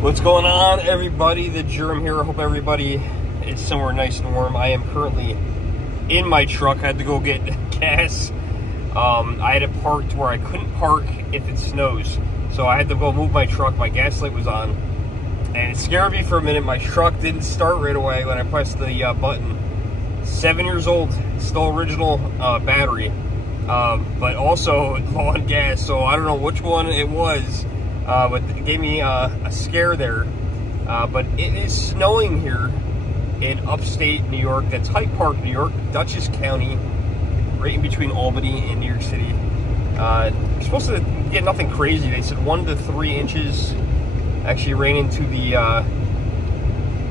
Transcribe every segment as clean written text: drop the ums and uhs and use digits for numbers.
What's going on, everybody? The Germ here. I hope everybody is somewhere nice and warm. I am currently in my truck. I had to go get gas. I had it parked where I couldn't park if it snows. So I had to go move my truck. My gas light was on. And it scared me for a minute. My truck didn't start right away when I pressed the button. 7 years old, still original battery. But also low on gas. So I don't know which one it was. But it gave me a scare there. But it is snowing here in upstate New York. That's Hyde Park, New York, Dutchess County, right in between Albany and New York City. You're supposed to get nothing crazy. They said 1 to 3 inches. Actually ran into the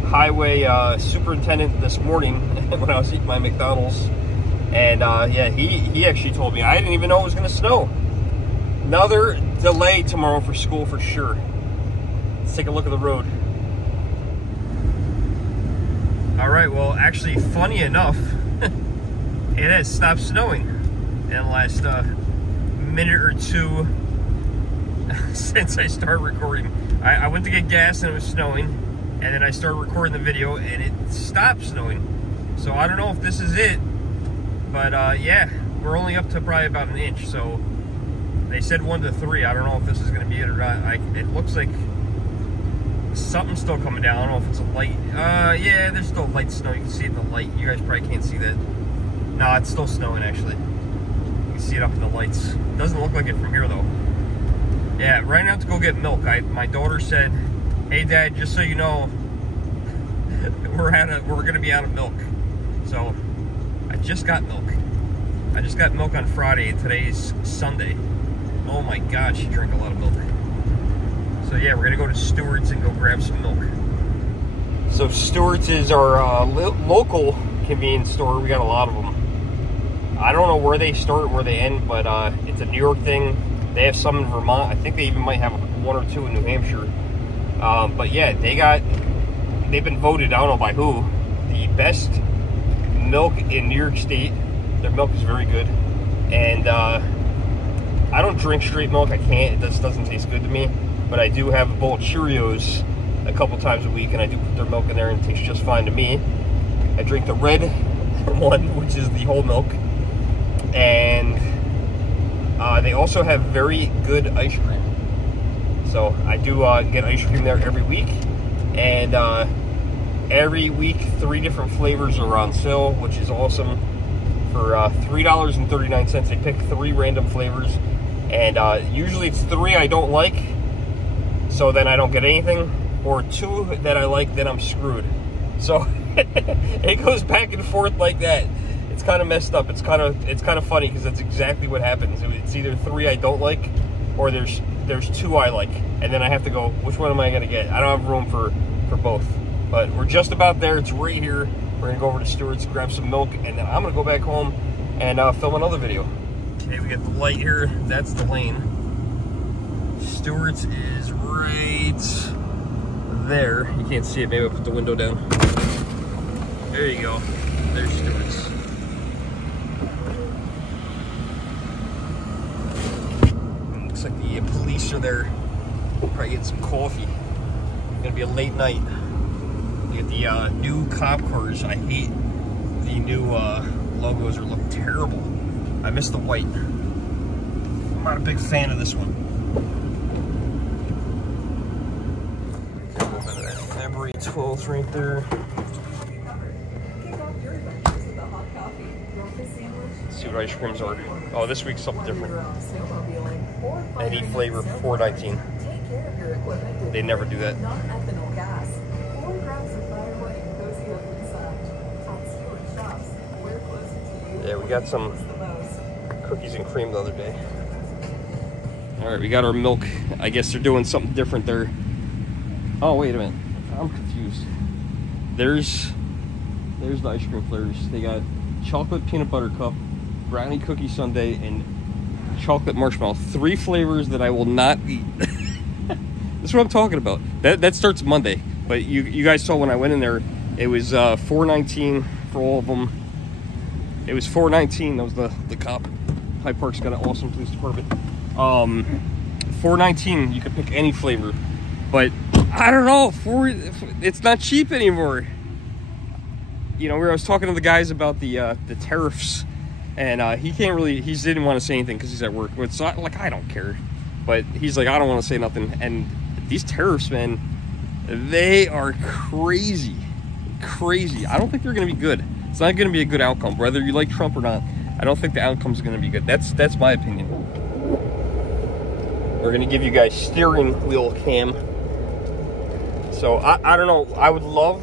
highway superintendent this morning when I was eating my McDonald's. And yeah, he actually told me. I didn't even know it was going to snow. Another delay tomorrow for school for sure. Let's take a look at the road. All right, well, actually, funny enough, it has stopped snowing in the last minute or two since I started recording. I went to get gas and it was snowing, and then I started recording the video and it stopped snowing. So I don't know if this is it, but yeah, we're only up to probably about an inch. So they said 1 to 3. I don't know if this is going to be it or not. It looks like something's still coming down. I don't know if it's a light. Yeah, there's still light snow. You can see it in the light. You guys probably can't see that. No, it's still snowing, actually. You can see it up in the lights. It doesn't look like it from here, though. Yeah, right now to go get milk. My daughter said, "Hey, Dad, just so you know, we're going to be out of milk." So I just got milk. I just got milk on Friday, and today's Sunday. Oh my God, she drank a lot of milk. So yeah, we're gonna go to Stewart's and go grab some milk. So Stewart's is our local convenience store. We got a lot of them. I don't know where they start and where they end, but it's a New York thing. They have some in Vermont. I think they even might have 1 or 2 in New Hampshire. But yeah, they've been voted, I don't know by who, the best milk in New York State. Their milk is very good. And I don't drink straight milk. I can't. It just doesn't taste good to me. But I do have a bowl of Cheerios a couple times a week, and I do put their milk in there, and it tastes just fine to me. I drink the red one, which is the whole milk. And they also have very good ice cream. So I do get ice cream there every week. And every week, 3 different flavors are on sale, which is awesome. For $3.39, they pick 3 random flavors. And usually it's 3 I don't like, so then I don't get anything, or 2 that I like, then I'm screwed. So it goes back and forth like that. It's kind of messed up. It's kind of funny because that's exactly what happens. It's either 3 I don't like, or there's 2 I like, and then I have to go, which one am I gonna get? I don't have room for both. But we're just about there. It's right here. We're gonna go over to Stewart's, grab some milk, and then I'm gonna go back home and film another video. Okay, we got the light here. That's the lane. Stewart's is right there. You can't see it. Maybe I'll put the window down. There you go. There's Stewart's. Looks like the police are there. Probably get some coffee. It's gonna be a late night. You get the new cop cars. I hate the new logos. They look terrible. I miss the white. I'm not a big fan of this one. Okay, a little bit of that February 12th right there. Let's see what ice creams are. Oh, this week's something different. Any flavor, $4.19. They never do that. Yeah, we got some cookies and cream the other day. All right, we got our milk. I guess they're doing something different there. Oh, wait a minute. I'm confused. There's the ice cream flavors. They got chocolate peanut butter cup, brownie cookie sundae, and chocolate marshmallow. 3 flavors that I will not eat. That's what I'm talking about. That starts Monday. But you guys saw when I went in there, it was $4.19 for all of them. It was $4.19. That was the cop. Hyde Park's got an awesome police department. $4.19. You could pick any flavor, but I don't know, it's not cheap anymore. You know, I was talking to the guys about the tariffs, and he didn't want to say anything because he's at work. But so like, I don't care, but he's like, I don't want to say nothing. And these tariffs, man, they are crazy. I don't think they're going to be good. It's not going to be a good outcome, whether you like Trump or not. I don't think the outcome's going to be good. That's my opinion. We're going to give you guys steering wheel cam. So I don't know. I would love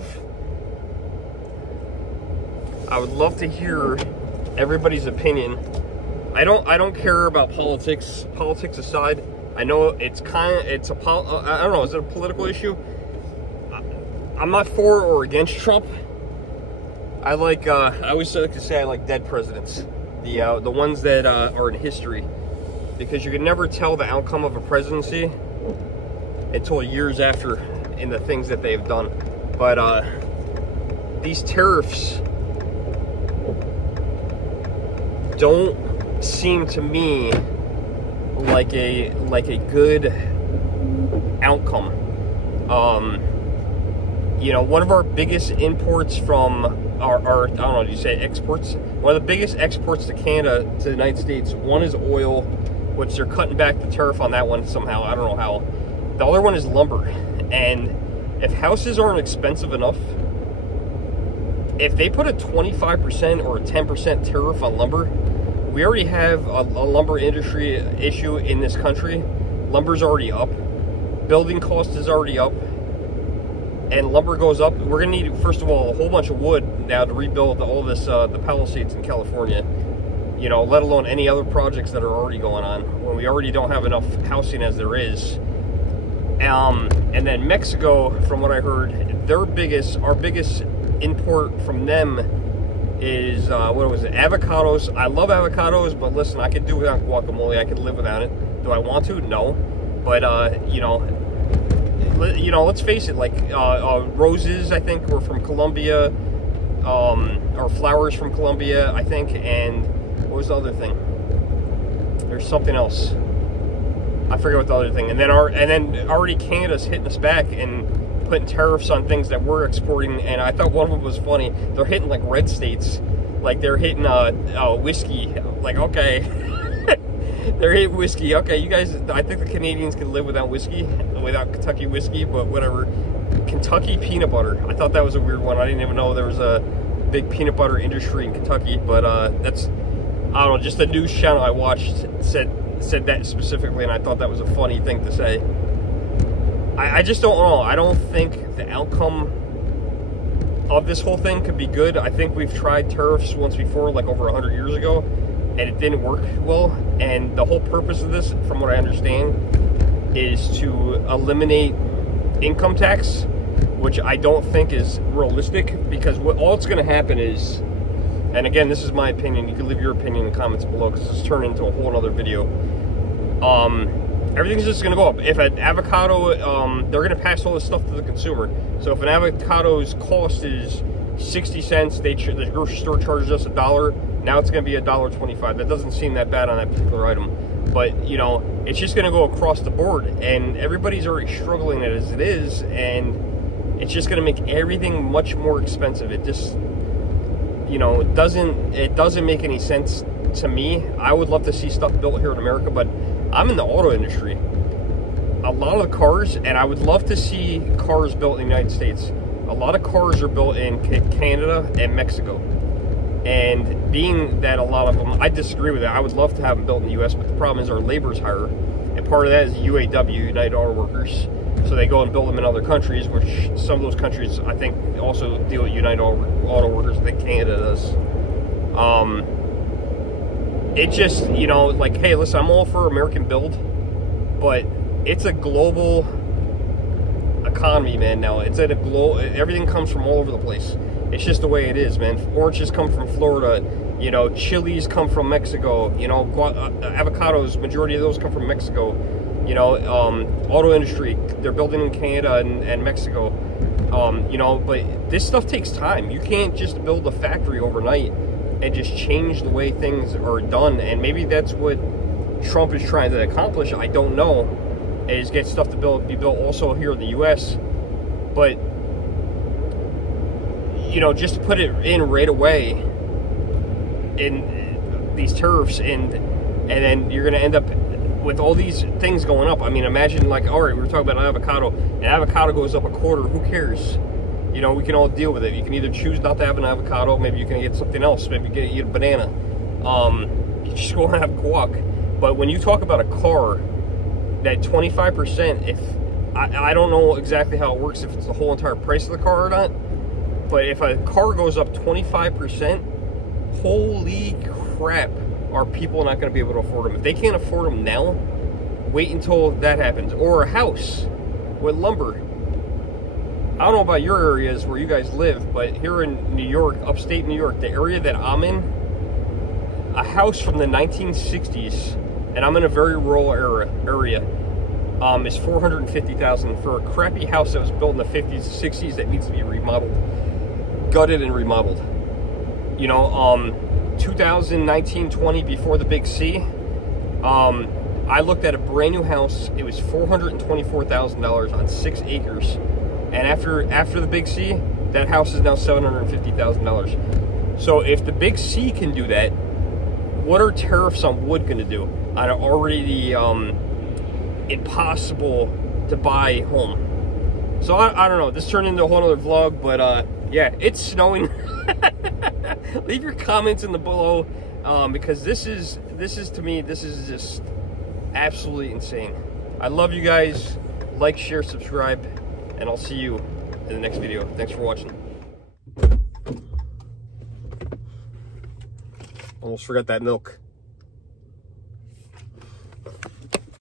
to hear everybody's opinion. I don't care about politics. Politics aside, I know I don't know. Is it a political issue? I'm not for or against Trump. I always like to say I like dead presidents, the ones that are in history, because you can never tell the outcome of a presidency until years after in the things that they've done. But these tariffs don't seem to me like a good outcome. You know, one of our biggest imports from our I don't know, do you say exports? One of the biggest exports to Canada, to the United States, one is oil, which they're cutting back the tariff on that one somehow. I don't know how. The other one is lumber. And if houses aren't expensive enough, if they put a 25% or a 10% tariff on lumber, we already have a lumber industry issue in this country. Lumber's already up. Building cost is already up. And lumber goes up. We're going to need, first of all, a whole bunch of wood now to rebuild all this, the Palisades in California. You know, let alone any other projects that are already going on, when we already don't have enough housing as there is. And then Mexico, from what I heard, our biggest import from them is, what was it, avocados. I love avocados, but listen, I could do without guacamole. I could live without it. Do I want to? No. But, you know, let's face it, like, roses, I think, were from Colombia, or flowers from Colombia, I think, and what was the other thing? There's something else. I forget what the other thing. And then already Canada's hitting us back and putting tariffs on things that we're exporting. And I thought one of them was funny. They're hitting like red states, like they're hitting whiskey. Like, okay, they're hitting whiskey. Okay, you guys. I think the Canadians can live without whiskey, without Kentucky whiskey, but whatever. Kentucky peanut butter. I thought that was a weird one. I didn't even know there was a big peanut butter industry in Kentucky. But that's, I don't know, just the news channel I watched said that specifically, and I thought that was a funny thing to say. I just don't know. I don't think the outcome of this whole thing could be good. I think we've tried tariffs once before, like over 100 years ago, and it didn't work well. And the whole purpose of this, from what I understand, is to eliminate income tax, which I don't think is realistic, because all it's going to happen is, and again, this is my opinion, you can leave your opinion in the comments below, because this turned into a whole other video. Everything's just going to go up. If an avocado, they're going to pass all this stuff to the consumer. So if an avocado's cost is 60 cents, the grocery store charges us $1. Now it's going to be $1.25. That doesn't seem that bad on that particular item. But, you know, it's just going to go across the board. And everybody's already struggling as it is. And it's just going to make everything much more expensive. It just, you know, it doesn't make any sense to me. I would love to see stuff built here in America, but I'm in the auto industry. A lot of the cars, and I would love to see cars built in the United States. A lot of cars are built in Canada and Mexico. And being that a lot of them, I disagree with that. I would love to have them built in the U.S., but the problem is our labor's higher. And part of that is UAW, United Auto Workers. So they go and build them in other countries, which some of those countries, I think, also deal with United Auto Workers. I think Canada does. It just, you know, like, hey, listen, I'm all for American build, but it's a global economy, man, now. It's at a everything comes from all over the place. It's just the way it is, man. Oranges come from Florida, you know, chilies come from Mexico, you know, avocados, majority of those come from Mexico, you know, auto industry, they're building in Canada and Mexico, you know, but this stuff takes time. You can't just build a factory overnight and just change the way things are done. And maybe that's what Trump is trying to accomplish. I don't know. is get stuff to be built also here in the U.S. But, you know, just to put it in right away in these tariffs, and then you're going to end up with all these things going up. I mean, imagine, like, all right, we were talking about avocado, and avocado goes up a quarter. Who cares? You know, we can all deal with it. You can either choose not to have an avocado, maybe you can get something else, maybe eat a banana. You just go and have guac. But when you talk about a car, that 25%, if I don't know exactly how it works, if it's the whole entire price of the car or not, but if a car goes up 25%, holy crap, are people not going to be able to afford them? If they can't afford them now, wait until that happens. Or a house with lumber. I don't know about your areas where you guys live, but here in New York, upstate New York, the area that I'm in, a house from the 1960s, and I'm in a very rural area, is $450,000 for a crappy house that was built in the 50s, 60s that needs to be remodeled, gutted and remodeled. You know, 2019-20, before the big C, I looked at a brand new house. It was $424,000 on 6 acres, and after the big C, that house is now $750,000. So if the big C can do that, what are tariffs on wood going to do on an already impossible to buy home? So I don't know. This turned into a whole other vlog, but yeah, it's snowing. Leave your comments in the below, because this is to me, this is just absolutely insane. I love you guys. Like, share, subscribe, and I'll see you in the next video. Thanks for watching. Almost forgot that milk.